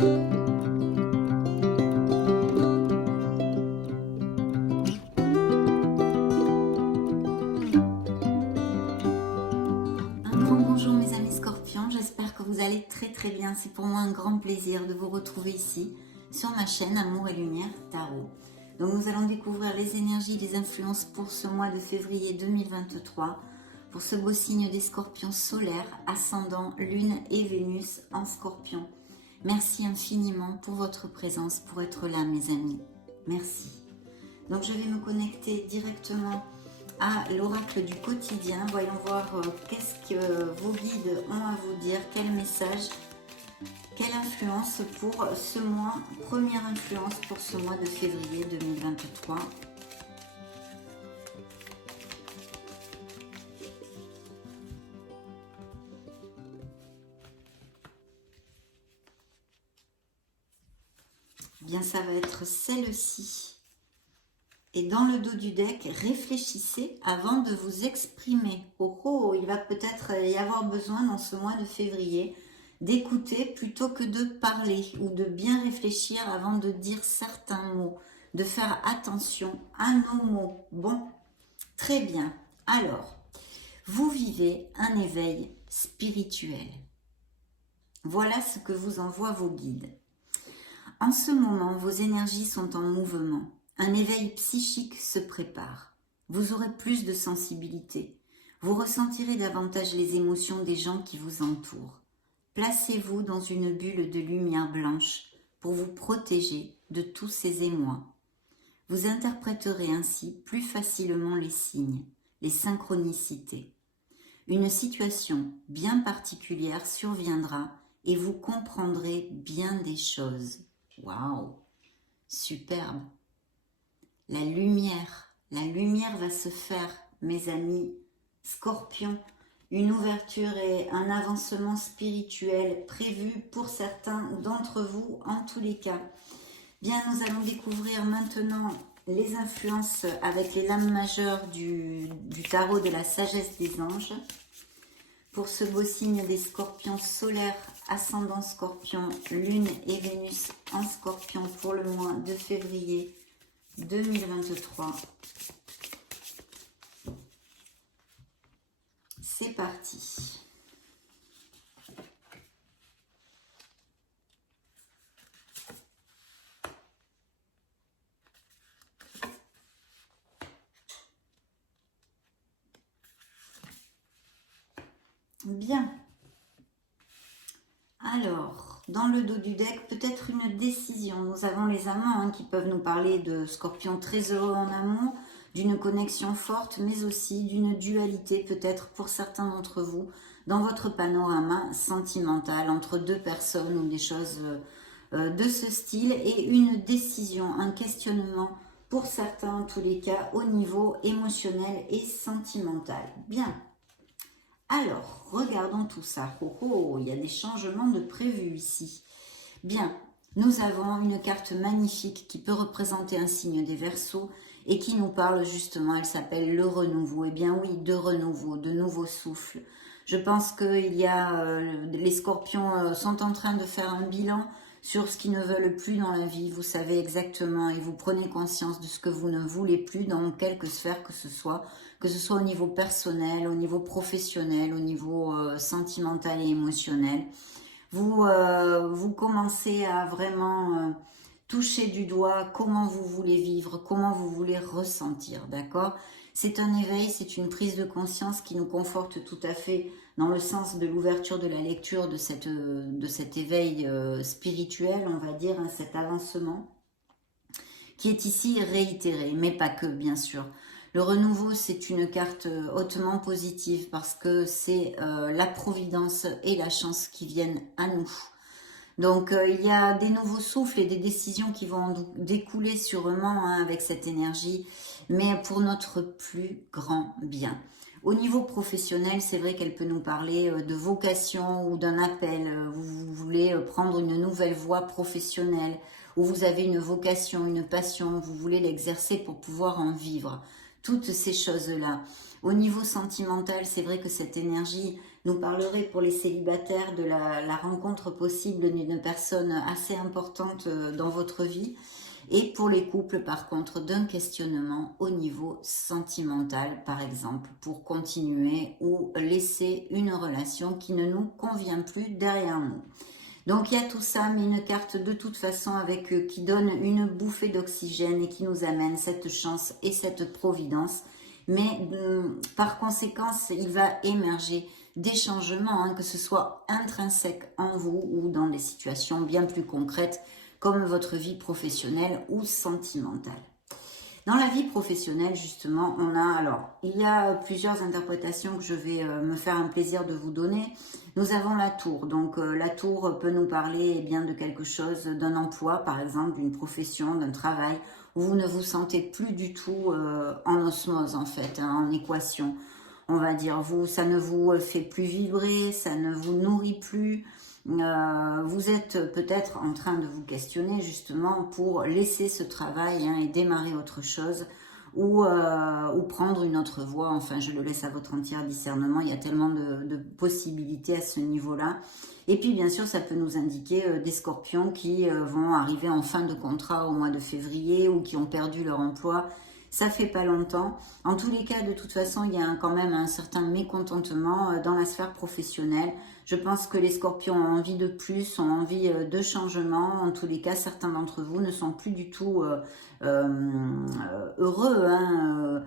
Bonjour mes amis scorpions, j'espère que vous allez très bien. C'est pour moi un grand plaisir de vous retrouver ici sur ma chaîne Amour et Lumière Tarot. Donc nous allons découvrir les énergies, les influences pour ce mois de février 2023, pour ce beau signe des scorpions solaires, ascendant, lune et Vénus en scorpion. Merci infiniment pour votre présence, pour être là mes amis. Merci. Donc je vais me connecter directement à l'oracle du quotidien. Voyons voir qu'est-ce que vos guides ont à vous dire, quel message, quelle influence pour ce mois, première influence pour ce mois de février 2023. Bien, ça va être celle-ci. Et dans le dos du deck, réfléchissez avant de vous exprimer. Oh, il va peut-être y avoir besoin dans ce mois de février d'écouter plutôt que de parler ou de bien réfléchir avant de dire certains mots, de faire attention à nos mots. Bon, très bien. Alors, vous vivez un éveil spirituel. Voilà ce que vous envoient vos guides. En ce moment, vos énergies sont en mouvement. Un éveil psychique se prépare. Vous aurez plus de sensibilité. Vous ressentirez davantage les émotions des gens qui vous entourent. Placez-vous dans une bulle de lumière blanche pour vous protéger de tous ces émois. Vous interpréterez ainsi plus facilement les signes, les synchronicités. Une situation bien particulière surviendra et vous comprendrez bien des choses. Waouh! Superbe! La lumière va se faire, mes amis scorpions. Une ouverture et un avancement spirituel prévu pour certains d'entre vous, en tous les cas. Bien, nous allons découvrir maintenant les influences avec les lames majeures du tarot de la sagesse des anges. Pour ce beau signe des scorpions solaires, ascendant scorpion, lune et Vénus en scorpion pour le mois de février 2023. C'est parti. Bien. Alors, dans le dos du deck, peut-être une décision. Nous avons les amants qui peuvent nous parler de scorpions très heureux en amour, d'une connexion forte, mais aussi d'une dualité peut-être pour certains d'entre vous dans votre panorama sentimental entre deux personnes ou des choses de ce style, et une décision, un questionnement pour certains en tous les cas au niveau émotionnel et sentimental. Bien. Alors, regardons tout ça. Il y a des changements de prévus ici. Bien, nous avons une carte magnifique qui peut représenter un signe des Verseaux et qui nous parle justement, elle s'appelle le renouveau. Eh bien oui, de renouveau, de nouveau souffle. Je pense que les scorpions sont en train de faire un bilan sur ce qu'ils ne veulent plus dans la vie. Vous savez exactement et vous prenez conscience de ce que vous ne voulez plus dans quelque sphère que ce soit au niveau personnel, au niveau professionnel, au niveau sentimental et émotionnel. Vous commencez à vraiment toucher du doigt comment vous voulez vivre, comment vous voulez ressentir, d'accord? C'est un éveil, c'est une prise de conscience qui nous conforte tout à fait dans le sens de l'ouverture de la lecture de cet éveil spirituel, on va dire, cet avancement, qui est ici réitéré, mais pas que, bien sûr. Le renouveau, c'est une carte hautement positive parce que c'est la providence et la chance qui viennent à nous. Donc, il y a des nouveaux souffles et des décisions qui vont découler sûrement avec cette énergie, mais pour notre plus grand bien. Au niveau professionnel, c'est vrai qu'elle peut nous parler de vocation ou d'un appel. Vous voulez prendre une nouvelle voie professionnelle ou vous avez une vocation, une passion, vous voulez l'exercer pour pouvoir en vivre. Toutes ces choses-là. Au niveau sentimental, c'est vrai que cette énergie nous parlerez pour les célibataires de la rencontre possible d'une personne assez importante dans votre vie. Et pour les couples, par contre, d'un questionnement au niveau sentimental, par exemple, pour continuer ou laisser une relation qui ne nous convient plus derrière nous. Donc il y a tout ça, mais une carte de toute façon avec eux qui donne une bouffée d'oxygène et qui nous amène cette chance et cette providence. Mais par conséquent, il va émerger des changements, hein, que ce soit intrinsèques en vous ou dans des situations bien plus concrètes comme votre vie professionnelle ou sentimentale. Dans la vie professionnelle, justement, il y a plusieurs interprétations que je vais me faire un plaisir de vous donner. Nous avons la tour. Donc, la tour peut nous parler bien de quelque chose, d'un emploi, par exemple, d'une profession, d'un travail, où vous ne vous sentez plus du tout en osmose, en fait, hein, en équation. On va dire, ça ne vous fait plus vibrer, ça ne vous nourrit plus. Vous êtes peut-être en train de vous questionner justement pour laisser ce travail, hein, et démarrer autre chose ou prendre une autre voie. Enfin, je le laisse à votre entier discernement. Il y a tellement de possibilités à ce niveau-là. Et puis, bien sûr, ça peut nous indiquer des scorpions qui vont arriver en fin de contrat au mois de février ou qui ont perdu leur emploi. Ça fait pas longtemps. En tous les cas, de toute façon, il y a quand même un certain mécontentement dans la sphère professionnelle. Je pense que les scorpions ont envie de plus, ont envie de changement. En tous les cas, certains d'entre vous ne sont plus du tout heureux, hein,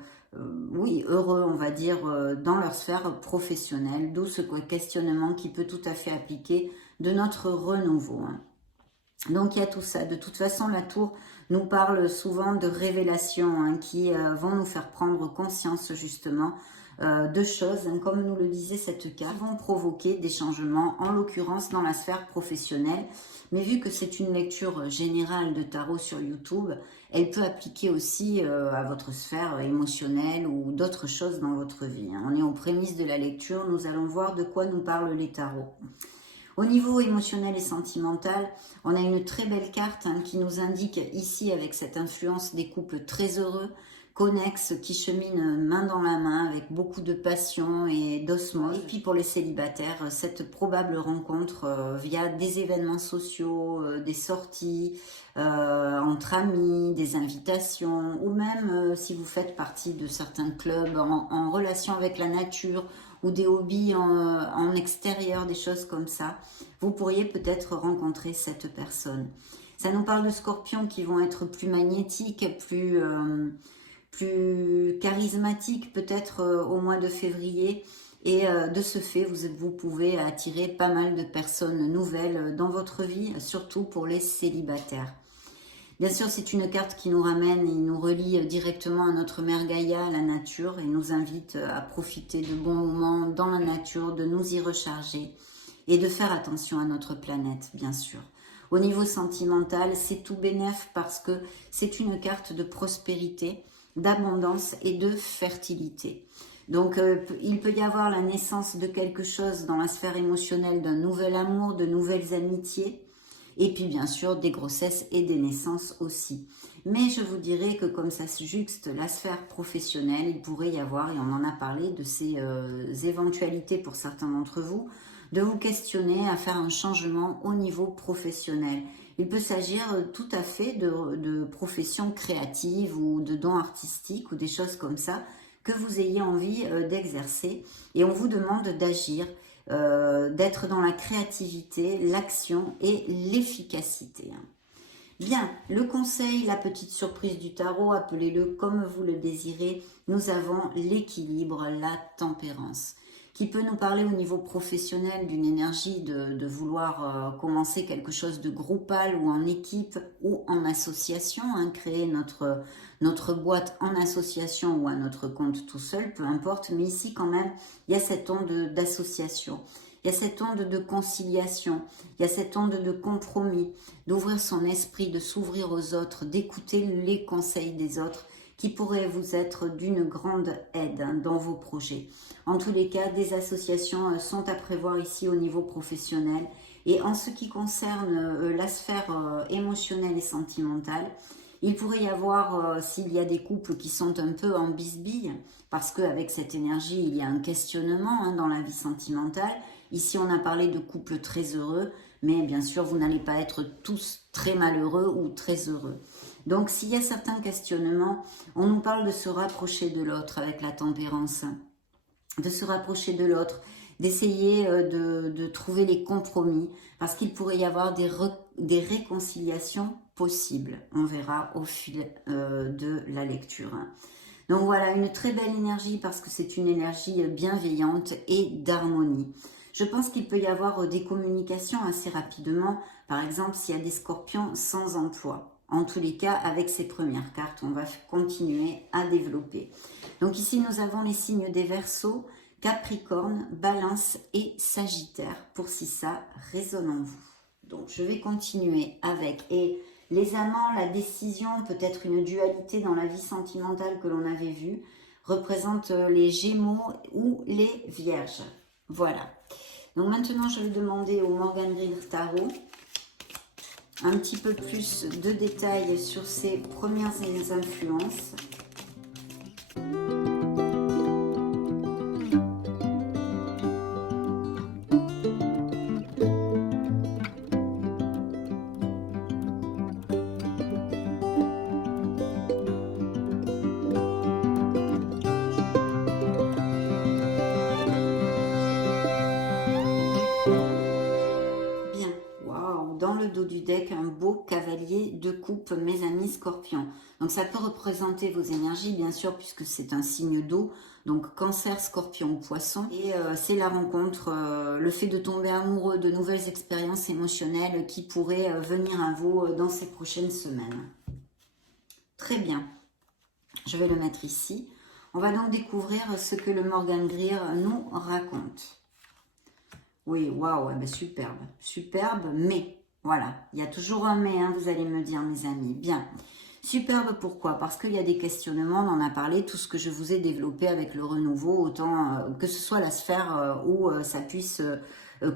oui, heureux, on va dire, dans leur sphère professionnelle. D'où ce questionnement qui peut tout à fait appliquer de notre renouveau, hein. Donc il y a tout ça. De toute façon, la tour nous parle souvent de révélations, hein, qui vont nous faire prendre conscience justement de choses, hein, comme nous le disait cette carte, qui vont provoquer des changements, en l'occurrence dans la sphère professionnelle. Mais vu que c'est une lecture générale de tarot sur YouTube, elle peut appliquer aussi à votre sphère émotionnelle ou d'autres choses dans votre vie, hein. On est aux prémices de la lecture, nous allons voir de quoi nous parlent les tarots. Au niveau émotionnel et sentimental, on a une très belle carte, hein, qui nous indique ici, avec cette influence des couples très heureux, connexes, qui cheminent main dans la main avec beaucoup de passion et d'osmose. Et puis pour les célibataires, cette probable rencontre via des événements sociaux, des sorties entre amis, des invitations, ou même si vous faites partie de certains clubs en relation avec la nature, ou des hobbies en extérieur, des choses comme ça, vous pourriez peut-être rencontrer cette personne. Ça nous parle de scorpions qui vont être plus magnétiques, plus charismatiques peut-être au mois de février. Et de ce fait, vous pouvez attirer pas mal de personnes nouvelles dans votre vie, surtout pour les célibataires. Bien sûr, c'est une carte qui nous ramène et nous relie directement à notre mère Gaïa, à la nature, et nous invite à profiter de bons moments dans la nature, de nous y recharger et de faire attention à notre planète, bien sûr. Au niveau sentimental, c'est tout bénef parce que c'est une carte de prospérité, d'abondance et de fertilité. Donc, il peut y avoir la naissance de quelque chose dans la sphère émotionnelle, d'un nouvel amour, de nouvelles amitiés, et puis bien sûr des grossesses et des naissances aussi. Mais je vous dirais que comme ça se juxte la sphère professionnelle, il pourrait y avoir, et on en a parlé, de ces éventualités pour certains d'entre vous, de vous questionner à faire un changement au niveau professionnel. Il peut s'agir tout à fait de professions créatives ou de dons artistiques ou des choses comme ça que vous ayez envie d'exercer, et on vous demande d'agir, d'être dans la créativité, l'action et l'efficacité. Bien, le conseil, la petite surprise du tarot, appelez-le comme vous le désirez, nous avons l'équilibre, la tempérance, qui peut nous parler au niveau professionnel d'une énergie de vouloir commencer quelque chose de groupal ou en équipe ou en association, hein, créer notre boîte en association ou à notre compte tout seul, peu importe, mais ici quand même, il y a cette onde d'association, il y a cette onde de conciliation, il y a cette onde de compromis, d'ouvrir son esprit, de s'ouvrir aux autres, d'écouter les conseils des autres, qui pourraient vous être d'une grande aide, hein, dans vos projets. En tous les cas, des associations sont à prévoir ici au niveau professionnel. Et en ce qui concerne la sphère émotionnelle et sentimentale, Il pourrait y avoir, s'il y a des couples qui sont un peu en bisbille, parce qu'avec cette énergie, il y a un questionnement hein, dans la vie sentimentale. Ici, on a parlé de couples très heureux, mais bien sûr, vous n'allez pas être tous très malheureux ou très heureux. Donc, s'il y a certains questionnements, on nous parle de se rapprocher de l'autre avec la tempérance, de se rapprocher de l'autre, d'essayer de trouver les compromis, parce qu'il pourrait y avoir des réconciliations possibles. On verra au fil de la lecture. Donc voilà, une très belle énergie parce que c'est une énergie bienveillante et d'harmonie. Je pense qu'il peut y avoir des communications assez rapidement, par exemple s'il y a des scorpions sans emploi. En tous les cas, avec ces premières cartes, on va continuer à développer. Donc ici, nous avons les signes des Verseaux, Capricorne, Balance et Sagittaire, pour si ça résonne en vous. Donc je vais continuer avec, et les amants, la décision, peut-être une dualité dans la vie sentimentale que l'on avait vue, représente les Gémeaux ou les Vierges. Voilà. Donc maintenant, je vais demander au Morgan Grill Tarot un petit peu plus de détails sur ces premières influences. Du deck, un beau cavalier de coupe, mes amis scorpions. Donc ça peut représenter vos énergies, bien sûr, puisque c'est un signe d'eau, donc cancer, scorpion ou poisson. Et c'est la rencontre, le fait de tomber amoureux, de nouvelles expériences émotionnelles qui pourraient venir à vous dans ces prochaines semaines. Très bien, je vais le mettre ici. On va donc découvrir ce que le Morgan Grill nous raconte. Oui, waouh, ben superbe, superbe, mais... Voilà, il y a toujours un mais, hein, vous allez me dire, mes amis. Bien, superbe, pourquoi? Parce qu'il y a des questionnements, on en a parlé, tout ce que je vous ai développé avec le renouveau, autant que ce soit la sphère où ça puisse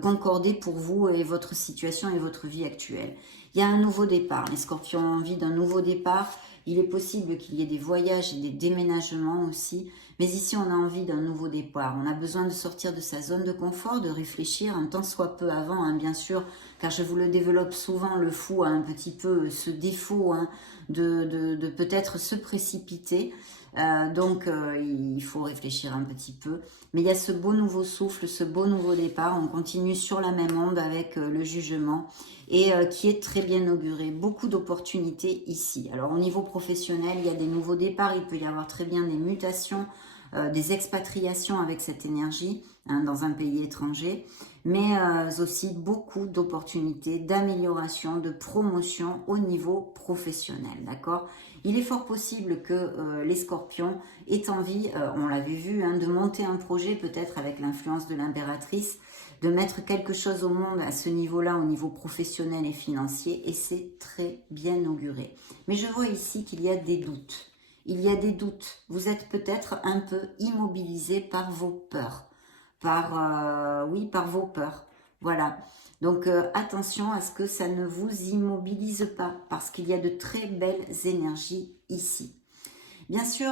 concorder pour vous et votre situation et votre vie actuelle. Il y a un nouveau départ, les scorpions ont envie d'un nouveau départ. Il est possible qu'il y ait des voyages et des déménagements aussi. Mais ici, on a envie d'un nouveau départ. On a besoin de sortir de sa zone de confort, de réfléchir un tant soit peu avant, hein, bien sûr, car je vous le développe souvent, le fou a un petit peu ce défaut hein, de peut-être se précipiter. Donc, il faut réfléchir un petit peu. Mais il y a ce beau nouveau souffle, ce beau nouveau départ. On continue sur la même onde avec le jugement et qui est très bien auguré. Beaucoup d'opportunités ici. Alors, au niveau professionnel, il y a des nouveaux départs. Il peut y avoir très bien des mutations, des expatriations avec cette énergie hein, dans un pays étranger. Mais aussi beaucoup d'opportunités, d'amélioration, de promotion au niveau professionnel. D'accord ? Il est fort possible que les scorpions aient envie, on l'avait vu, hein, de monter un projet peut-être avec l'influence de l'impératrice, de mettre quelque chose au monde à ce niveau-là, au niveau professionnel et financier, et c'est très bien auguré. Mais je vois ici qu'il y a des doutes. Il y a des doutes. Vous êtes peut-être un peu immobilisé par vos peurs, par vos peurs. Voilà. Donc attention à ce que ça ne vous immobilise pas, parce qu'il y a de très belles énergies ici. Bien sûr,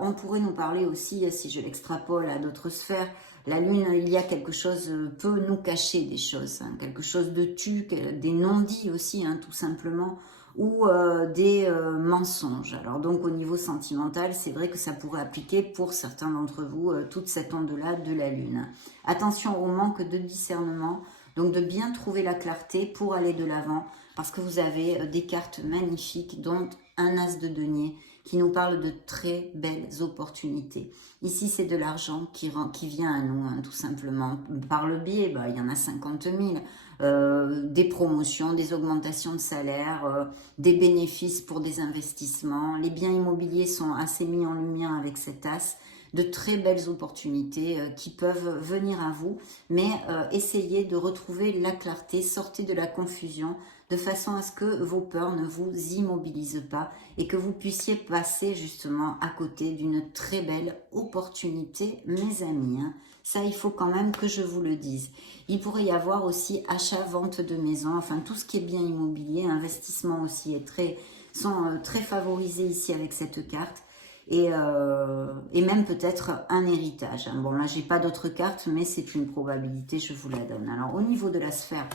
on pourrait nous parler aussi, si je l'extrapole à d'autres sphères, la Lune, il y a quelque chose, peut nous cacher des choses, hein, quelque chose de tu, des non-dits aussi, hein, tout simplement, ou des mensonges. Alors donc au niveau sentimental, c'est vrai que ça pourrait appliquer pour certains d'entre vous toute cette onde-là de la Lune. Attention au manque de discernement, donc de bien trouver la clarté pour aller de l'avant, parce que vous avez des cartes magnifiques, dont un as de denier, qui nous parle de très belles opportunités. Ici, c'est de l'argent qui vient à nous, hein, tout simplement. Par le biais, il y en a 50 000, des promotions, des augmentations de salaire, des bénéfices pour des investissements. Les biens immobiliers sont assez mis en lumière avec cet as. De très belles opportunités qui peuvent venir à vous, mais essayez de retrouver la clarté, sortez de la confusion, de façon à ce que vos peurs ne vous immobilisent pas et que vous puissiez passer justement à côté d'une très belle opportunité, mes amis. Hein. Ça, il faut quand même que je vous le dise. Il pourrait y avoir aussi achat, vente de maison, enfin tout ce qui est bien immobilier, investissement aussi sont très favorisés ici avec cette carte. Et même peut-être un héritage. Bon, là, j'ai pas d'autres cartes, mais c'est une probabilité, je vous la donne. Alors, au niveau de la sphère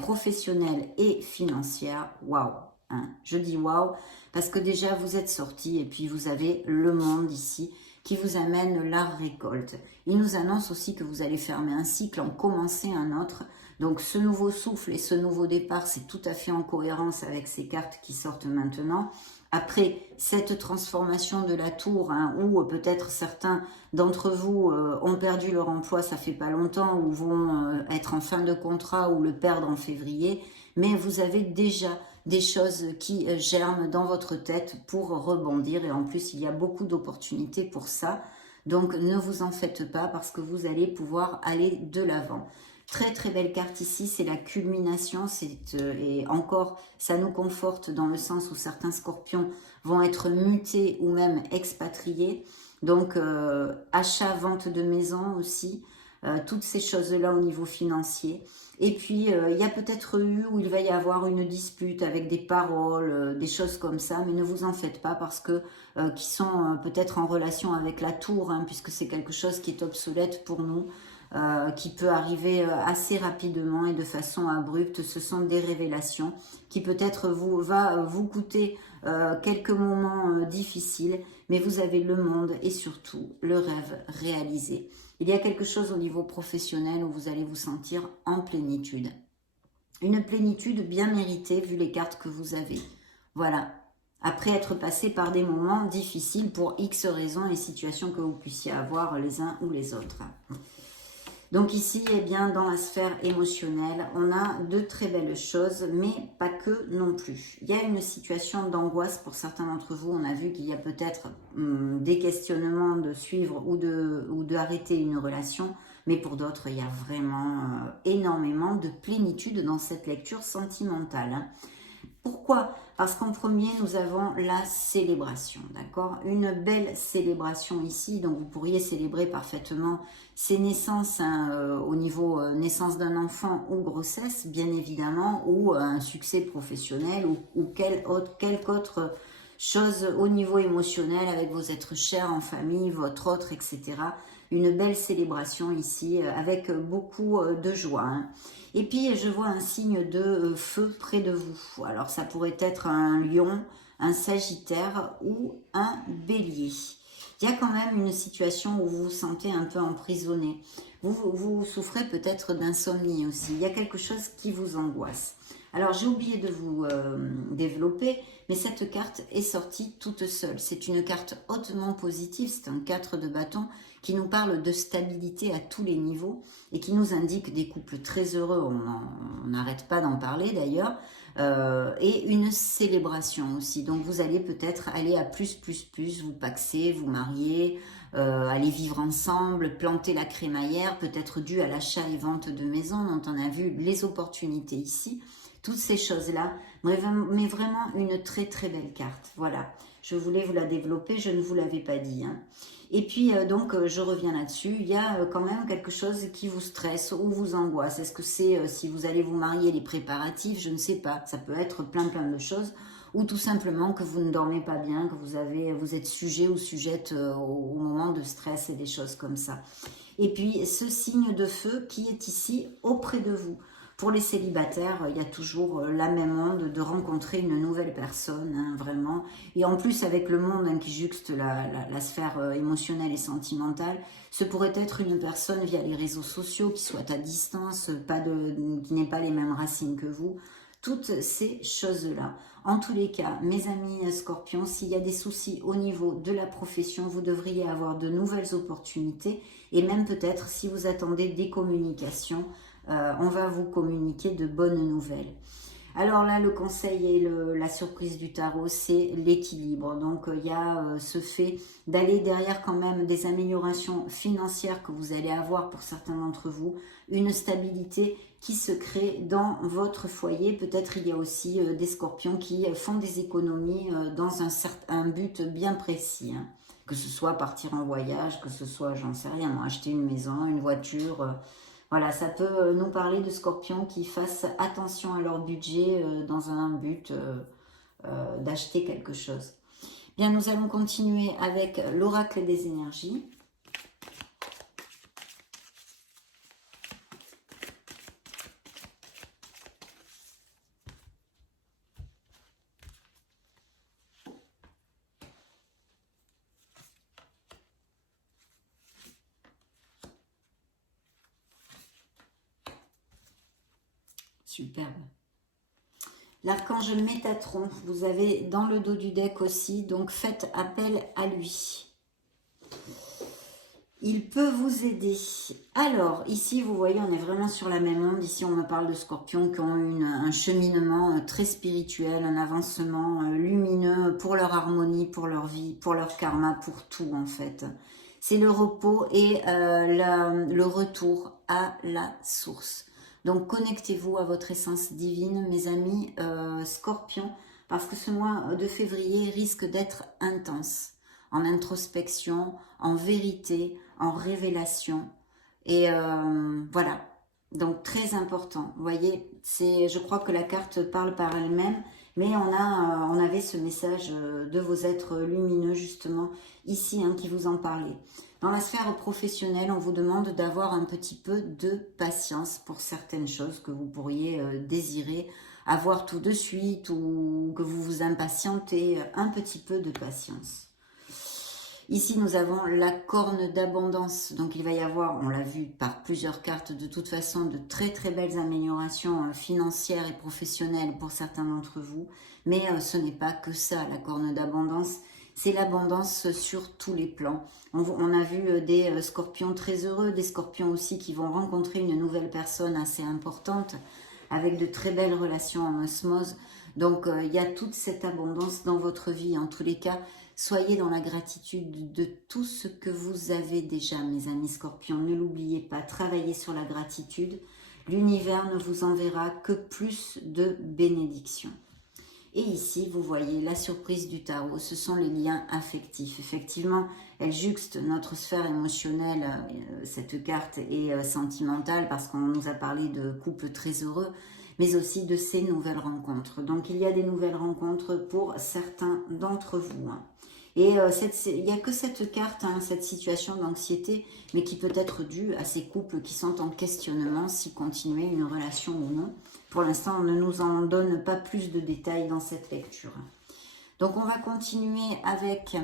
professionnelle et financière, waouh, hein, je dis waouh, parce que déjà, vous êtes sortis et puis vous avez le monde ici qui vous amène la récolte. Il nous annonce aussi que vous allez fermer un cycle, en commencer un autre. Donc, ce nouveau souffle et ce nouveau départ, c'est tout à fait en cohérence avec ces cartes qui sortent maintenant. Après cette transformation de la tour, hein, où peut-être certains d'entre vous ont perdu leur emploi, ça fait pas longtemps, ou vont être en fin de contrat ou le perdre en février, mais vous avez déjà des choses qui germent dans votre tête pour rebondir, et en plus il y a beaucoup d'opportunités pour ça. Donc ne vous en faites pas parce que vous allez pouvoir aller de l'avant. Très très belle carte ici, c'est la culmination, et encore ça nous conforte dans le sens où certains scorpions vont être mutés ou même expatriés. Donc achat, vente de maison aussi, toutes ces choses-là au niveau financier. Et puis il y a peut-être eu où il va y avoir une dispute avec des paroles, des choses comme ça, mais ne vous en faites pas parce que qui sont peut-être en relation avec la tour, hein, puisque c'est quelque chose qui est obsolète pour nous. Qui peut arriver assez rapidement et de façon abrupte. Ce sont des révélations qui peut-être va vous coûter quelques moments difficiles, mais vous avez le monde et surtout le rêve réalisé. Il y a quelque chose au niveau professionnel où vous allez vous sentir en plénitude. Une plénitude bien méritée vu les cartes que vous avez. Voilà. Après être passé par des moments difficiles pour X raisons et situations que vous puissiez avoir les uns ou les autres. Donc ici, eh bien, dans la sphère émotionnelle, on a de très belles choses, mais pas que non plus. Il y a une situation d'angoisse pour certains d'entre vous. On a vu qu'il y a peut-être des questionnements de suivre ou d'arrêter une relation, mais pour d'autres, il y a vraiment énormément de plénitude dans cette lecture sentimentale. Hein. Pourquoi? Parce qu'en premier, nous avons la célébration, d'accord? Une belle célébration ici, donc vous pourriez célébrer parfaitement ces naissances, hein, au niveau naissance d'un enfant ou grossesse, bien évidemment, ou un succès professionnel, ou quelque autre chose au niveau émotionnel avec vos êtres chers en famille, votre autre, etc. Une belle célébration ici, avec beaucoup de joie, hein. Et puis, je vois un signe de feu près de vous. Alors, ça pourrait être un lion, un sagittaire ou un bélier. Il y a quand même une situation où vous vous sentez un peu emprisonné. Vous souffrez peut-être d'insomnie aussi. Il y a quelque chose qui vous angoisse. Alors, j'ai oublié de vous développer, mais cette carte est sortie toute seule. C'est une carte hautement positive, c'est un 4 de bâton qui nous parle de stabilité à tous les niveaux et qui nous indique des couples très heureux, on n'arrête pas d'en parler d'ailleurs, et une célébration aussi. Donc, vous allez peut-être aller à plus, vous paxer, vous marier, aller vivre ensemble, planter la crémaillère, peut-être dû à l'achat et vente de maison dont on a vu les opportunités ici. Toutes ces choses-là, mais vraiment une très très belle carte. Voilà, je voulais vous la développer, je ne vous l'avais pas dit. Hein. Et puis donc, je reviens là-dessus, il y a quand même quelque chose qui vous stresse ou vous angoisse. Est-ce que c'est si vous allez vous marier, les préparatifs? Je ne sais pas, ça peut être plein de choses. Ou tout simplement que vous ne dormez pas bien, que vous êtes sujet ou sujette au moment de stress et des choses comme ça. Et puis, ce signe de feu qui est ici auprès de vous. Pour les célibataires, il y a toujours la même onde de rencontrer une nouvelle personne, hein, vraiment. Et en plus, avec le monde qui juxte la sphère émotionnelle et sentimentale, ce pourrait être une personne via les réseaux sociaux qui soit à distance, qui n'ait pas les mêmes racines que vous. Toutes ces choses-là. En tous les cas, mes amis Scorpions, s'il y a des soucis au niveau de la profession, vous devriez avoir de nouvelles opportunités. Et même peut-être, si vous attendez des communications, on va vous communiquer de bonnes nouvelles. Alors là, le conseil et la surprise du tarot, c'est l'équilibre. Donc, il y a ce fait d'aller derrière quand même des améliorations financières que vous allez avoir pour certains d'entre vous, une stabilité qui se crée dans votre foyer. Peut-être il y a aussi des scorpions qui font des économies dans un but bien précis. Hein. Que ce soit partir en voyage, que ce soit, j'en sais rien, moi, acheter une maison, une voiture... Voilà, ça peut nous parler de scorpions qui fassent attention à leur budget dans un but d'acheter quelque chose. Bien, nous allons continuer avec l'oracle des énergies. Superbe. L'archange Métatron, vous avez dans le dos du deck aussi, donc faites appel à lui. Il peut vous aider. Alors, ici, vous voyez, on est vraiment sur la même onde. Ici, on me parle de scorpions qui ont un cheminement très spirituel, un avancement lumineux pour leur harmonie, pour leur vie, pour leur karma, pour tout, en fait. C'est le repos et le retour à la source. Donc, connectez-vous à votre essence divine, mes amis scorpions, parce que ce mois de février risque d'être intense, en introspection, en vérité, en révélation. Et voilà, donc très important. Vous voyez, je crois que la carte parle par elle-même, mais on avait ce message de vos êtres lumineux, justement, ici, hein, qui vous en parlait. Dans la sphère professionnelle, on vous demande d'avoir un petit peu de patience pour certaines choses que vous pourriez désirer avoir tout de suite ou que vous vous impatientez, un petit peu de patience. Ici, nous avons la corne d'abondance. Donc, il va y avoir, on l'a vu par plusieurs cartes, de toute façon, de très très belles améliorations financières et professionnelles pour certains d'entre vous. Mais ce n'est pas que ça, la corne d'abondance. C'est l'abondance sur tous les plans. On a vu des scorpions très heureux, des scorpions aussi qui vont rencontrer une nouvelle personne assez importante, avec de très belles relations en osmose. Donc, il y a toute cette abondance dans votre vie. En tous les cas, soyez dans la gratitude de tout ce que vous avez déjà, mes amis scorpions. Ne l'oubliez pas, travaillez sur la gratitude. L'univers ne vous enverra que plus de bénédictions. Et ici, vous voyez la surprise du tarot, ce sont les liens affectifs. Effectivement, elle juxte notre sphère émotionnelle, cette carte est sentimentale parce qu'on nous a parlé de couples très heureux, mais aussi de ces nouvelles rencontres. Donc, il y a des nouvelles rencontres pour certains d'entre vous. Et il n'y a que cette carte, hein, cette situation d'anxiété, mais qui peut être due à ces couples qui sont en questionnement, si continuer une relation ou non. Pour l'instant, on ne nous en donne pas plus de détails dans cette lecture. Donc, on va continuer avec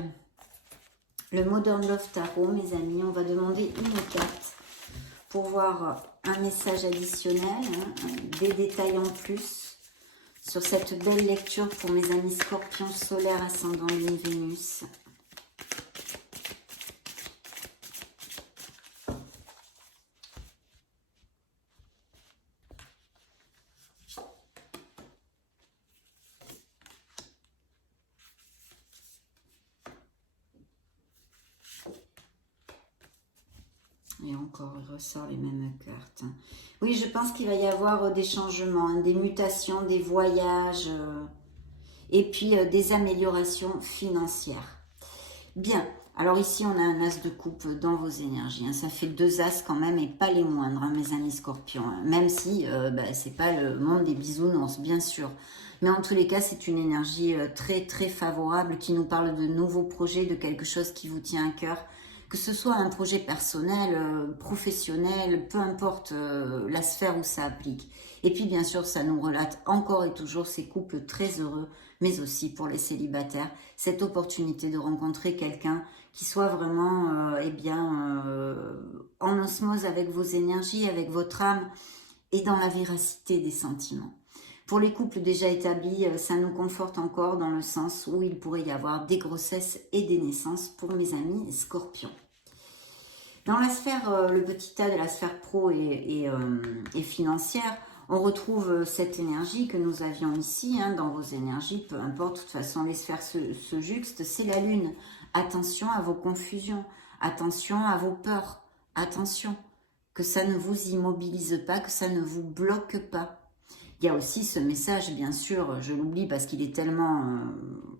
le Modern Love Tarot, mes amis. On va demander une carte pour voir un message additionnel, hein, des détails en plus sur cette belle lecture pour mes amis scorpions solaires, ascendant Lune, Vénus. Et encore, il ressort les mêmes cartes. Oui, je pense qu'il va y avoir des changements, hein, des mutations, des voyages et puis des améliorations financières. Bien, alors ici, on a un as de coupe dans vos énergies. Hein. Ça fait 2 as quand même et pas les moindres, hein, mes amis scorpions. Hein. Même si c'est pas le monde des bisounours, bien sûr. Mais en tous les cas, c'est une énergie très très favorable qui nous parle de nouveaux projets, de quelque chose qui vous tient à cœur. Que ce soit un projet personnel, professionnel, peu importe la sphère où ça applique. Et puis bien sûr, ça nous relate encore et toujours ces couples très heureux, mais aussi pour les célibataires, cette opportunité de rencontrer quelqu'un qui soit vraiment en osmose avec vos énergies, avec votre âme et dans la véracité des sentiments. Pour les couples déjà établis, ça nous conforte encore dans le sens où il pourrait y avoir des grossesses et des naissances pour mes amis scorpions. Dans la sphère, le petit A de la sphère pro et financière, On retrouve cette énergie que nous avions ici, hein, dans vos énergies, peu importe, de toute façon les sphères se juxtent, c'est la lune. Attention à vos confusions, attention à vos peurs, attention, que ça ne vous immobilise pas, que ça ne vous bloque pas. Il y a aussi ce message, bien sûr, je l'oublie parce qu'il est tellement,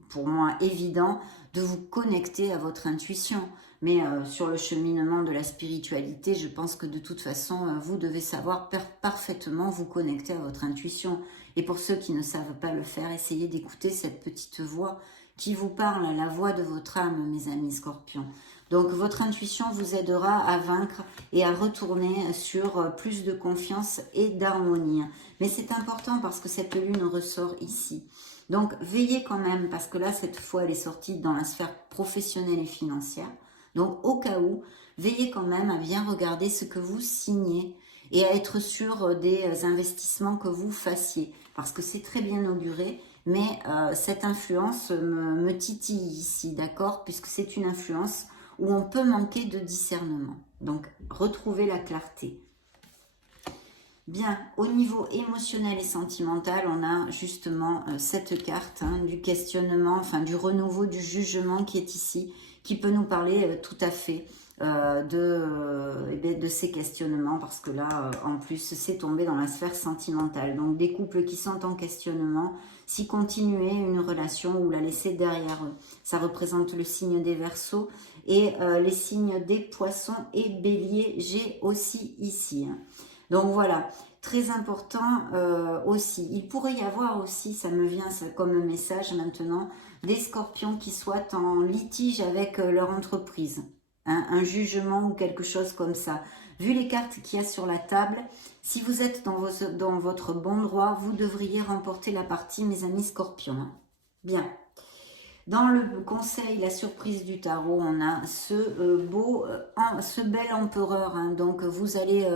pour moi, évident, de vous connecter à votre intuition. Mais sur le cheminement de la spiritualité, je pense que de toute façon, vous devez savoir parfaitement vous connecter à votre intuition. Et pour ceux qui ne savent pas le faire, essayez d'écouter cette petite voix qui vous parle, la voix de votre âme, mes amis scorpions. Donc votre intuition vous aidera à vaincre et à retourner sur plus de confiance et d'harmonie. Mais c'est important parce que cette lune ressort ici. Donc veillez quand même, parce que là cette fois elle est sortie dans la sphère professionnelle et financière. Donc au cas où, veillez quand même à bien regarder ce que vous signez et à être sûr des investissements que vous fassiez. Parce que c'est très bien auguré, mais cette influence me titille ici, d'accord? Puisque c'est une influence où on peut manquer de discernement. Donc, retrouvez la clarté. Bien, au niveau émotionnel et sentimental, on a justement cette carte hein, du questionnement, enfin du renouveau du jugement qui est ici, qui peut nous parler tout à fait de ces questionnements, parce que là, en plus, c'est tombé dans la sphère sentimentale. Donc, des couples qui sont en questionnement, si continuer une relation ou la laisser derrière eux. Ça représente le signe des Verseaux et les signes des Poissons et Béliers, j'ai aussi ici. Hein. Donc voilà, très important aussi. Il pourrait y avoir aussi, ça me vient comme message maintenant, des scorpions qui soient en litige avec leur entreprise. Hein, un jugement ou quelque chose comme ça. Vu les cartes qu'il y a sur la table, si vous êtes dans votre bon droit, vous devriez remporter la partie, mes amis scorpions. Hein. Bien. Dans le conseil, la surprise du tarot, on a ce bel empereur. Hein. Donc, vous allez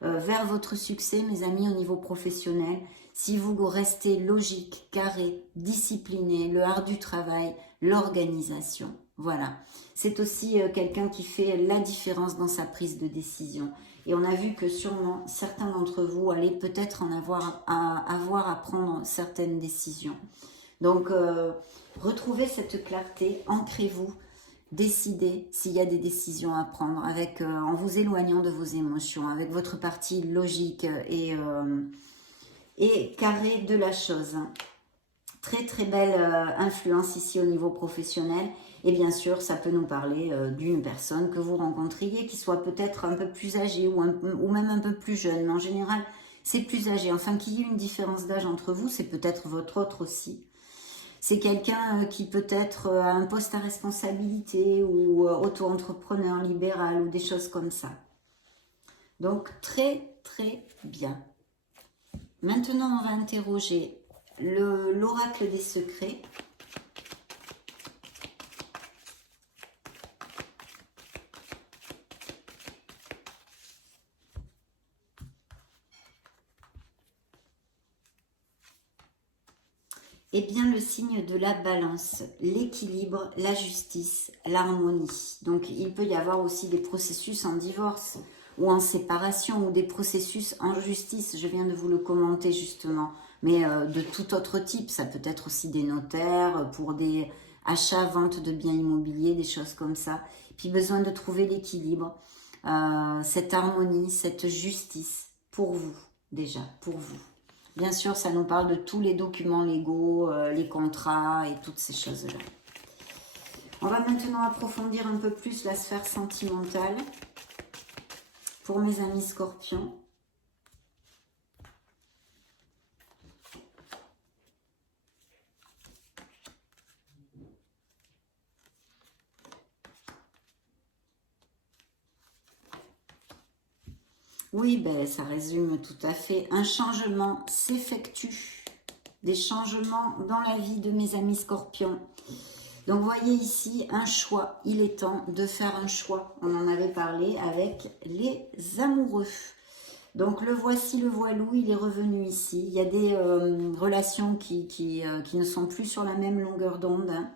vers votre succès, mes amis, au niveau professionnel. Si vous restez logique, carré, discipliné, le art du travail, l'organisation. Voilà. C'est aussi quelqu'un qui fait la différence dans sa prise de décision. Et on a vu que sûrement, certains d'entre vous allaient peut-être en avoir à prendre certaines décisions. Donc, retrouvez cette clarté, ancrez-vous, décidez s'il y a des décisions à prendre en vous éloignant de vos émotions, avec votre partie logique et carrée de la chose. Très très belle influence ici au niveau professionnel. Et bien sûr, ça peut nous parler d'une personne que vous rencontriez qui soit peut-être un peu plus âgée ou même un peu plus jeune. Mais en général, c'est plus âgé. Enfin, qu'il y ait une différence d'âge entre vous, c'est peut-être votre autre aussi. C'est quelqu'un qui peut-être a un poste à responsabilité ou auto-entrepreneur libéral ou des choses comme ça. Donc, très, très bien. Maintenant, on va interroger l'oracle des secrets. Eh bien, le signe de la balance, l'équilibre, la justice, l'harmonie. Donc, il peut y avoir aussi des processus en divorce ou en séparation ou des processus en justice. Je viens de vous le commenter justement, mais de tout autre type. Ça peut être aussi des notaires pour des achats, ventes de biens immobiliers, des choses comme ça. Puis, besoin de trouver l'équilibre, cette harmonie, cette justice pour vous, déjà, pour vous. Bien sûr, ça nous parle de tous les documents légaux, les contrats et toutes ces choses-là. On va maintenant approfondir un peu plus la sphère sentimentale pour mes amis scorpions. Oui, ben, ça résume tout à fait. Un changement s'effectue. Des changements dans la vie de mes amis scorpions. Donc, vous voyez ici un choix. Il est temps de faire un choix. On en avait parlé avec les amoureux. Donc, le voici, le voilou, il est revenu ici. Il y a des relations qui ne sont plus sur la même longueur d'onde, hein,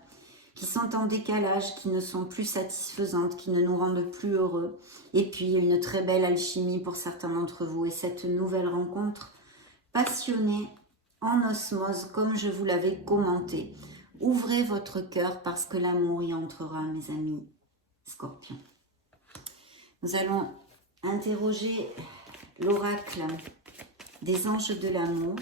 qui sont en décalage, qui ne sont plus satisfaisantes, qui ne nous rendent plus heureux. Et puis, une très belle alchimie pour certains d'entre vous. Et cette nouvelle rencontre passionné, en osmose, comme je vous l'avais commenté. Ouvrez votre cœur parce que l'amour y entrera, mes amis Scorpions. Nous allons interroger l'oracle des anges de l'amour.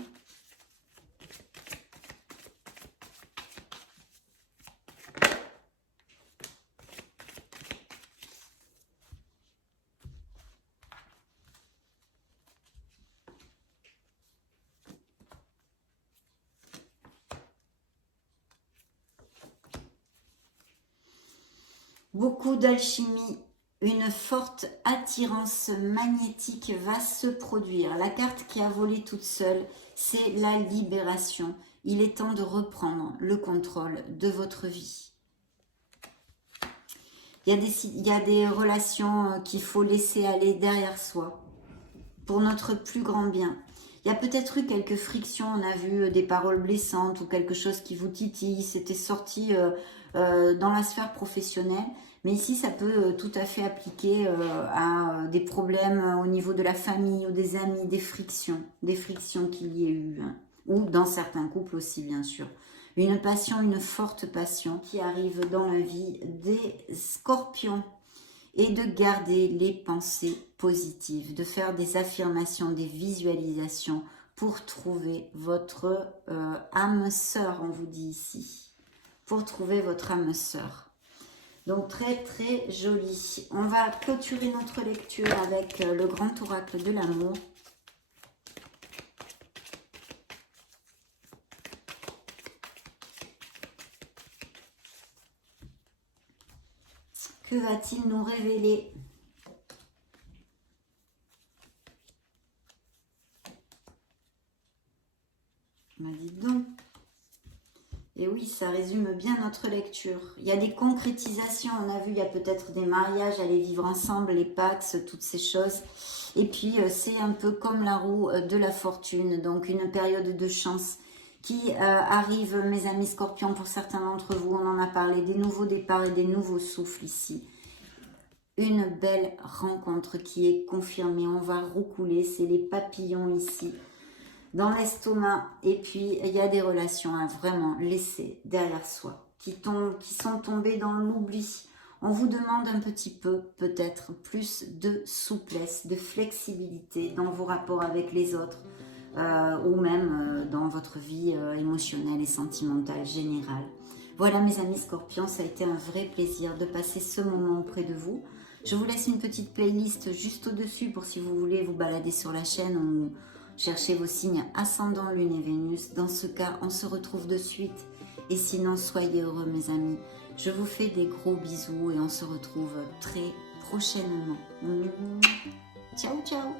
Beaucoup d'alchimie, une forte attirance magnétique va se produire. La carte qui a volé toute seule, c'est la libération. Il est temps de reprendre le contrôle de votre vie. Il y a des relations qu'il faut laisser aller derrière soi pour notre plus grand bien. Il y a peut-être eu quelques frictions, on a vu des paroles blessantes ou quelque chose qui vous titille, c'était sorti dans la sphère professionnelle. Mais ici, ça peut tout à fait appliquer à des problèmes au niveau de la famille ou des amis, des frictions qu'il y ait eu. Hein. Ou dans certains couples aussi, bien sûr. Une passion, une forte passion qui arrive dans la vie des Scorpions. Et de garder les pensées positives, de faire des affirmations, des visualisations pour trouver votre âme sœur, on vous dit ici. Pour trouver votre âme sœur. Donc très très joli. On va clôturer notre lecture avec le grand oracle de l'amour. Que va-t-il nous révéler? Bah, dites donc. Et oui, ça résume bien notre lecture. Il y a des concrétisations, on a vu, il y a peut-être des mariages, aller vivre ensemble, les Pax, toutes ces choses. Et puis, c'est un peu comme la roue de la fortune, donc une période de chance qui arrive, mes amis Scorpions, pour certains d'entre vous, on en a parlé, des nouveaux départs et des nouveaux souffles ici. Une belle rencontre qui est confirmée, on va roucouler, c'est les papillons ici. Dans l'estomac, et puis il y a des relations à vraiment laisser derrière soi, qui sont tombées dans l'oubli. On vous demande un petit peu, peut-être, plus de souplesse, de flexibilité dans vos rapports avec les autres, ou même dans votre vie émotionnelle et sentimentale générale. Voilà mes amis Scorpions, ça a été un vrai plaisir de passer ce moment auprès de vous. Je vous laisse une petite playlist juste au-dessus pour si vous voulez vous balader sur la chaîne ou chercher vos signes ascendant, lune et Vénus. Dans ce cas, on se retrouve de suite. Et sinon, soyez heureux mes amis. Je vous fais des gros bisous et on se retrouve très prochainement. Ciao, ciao.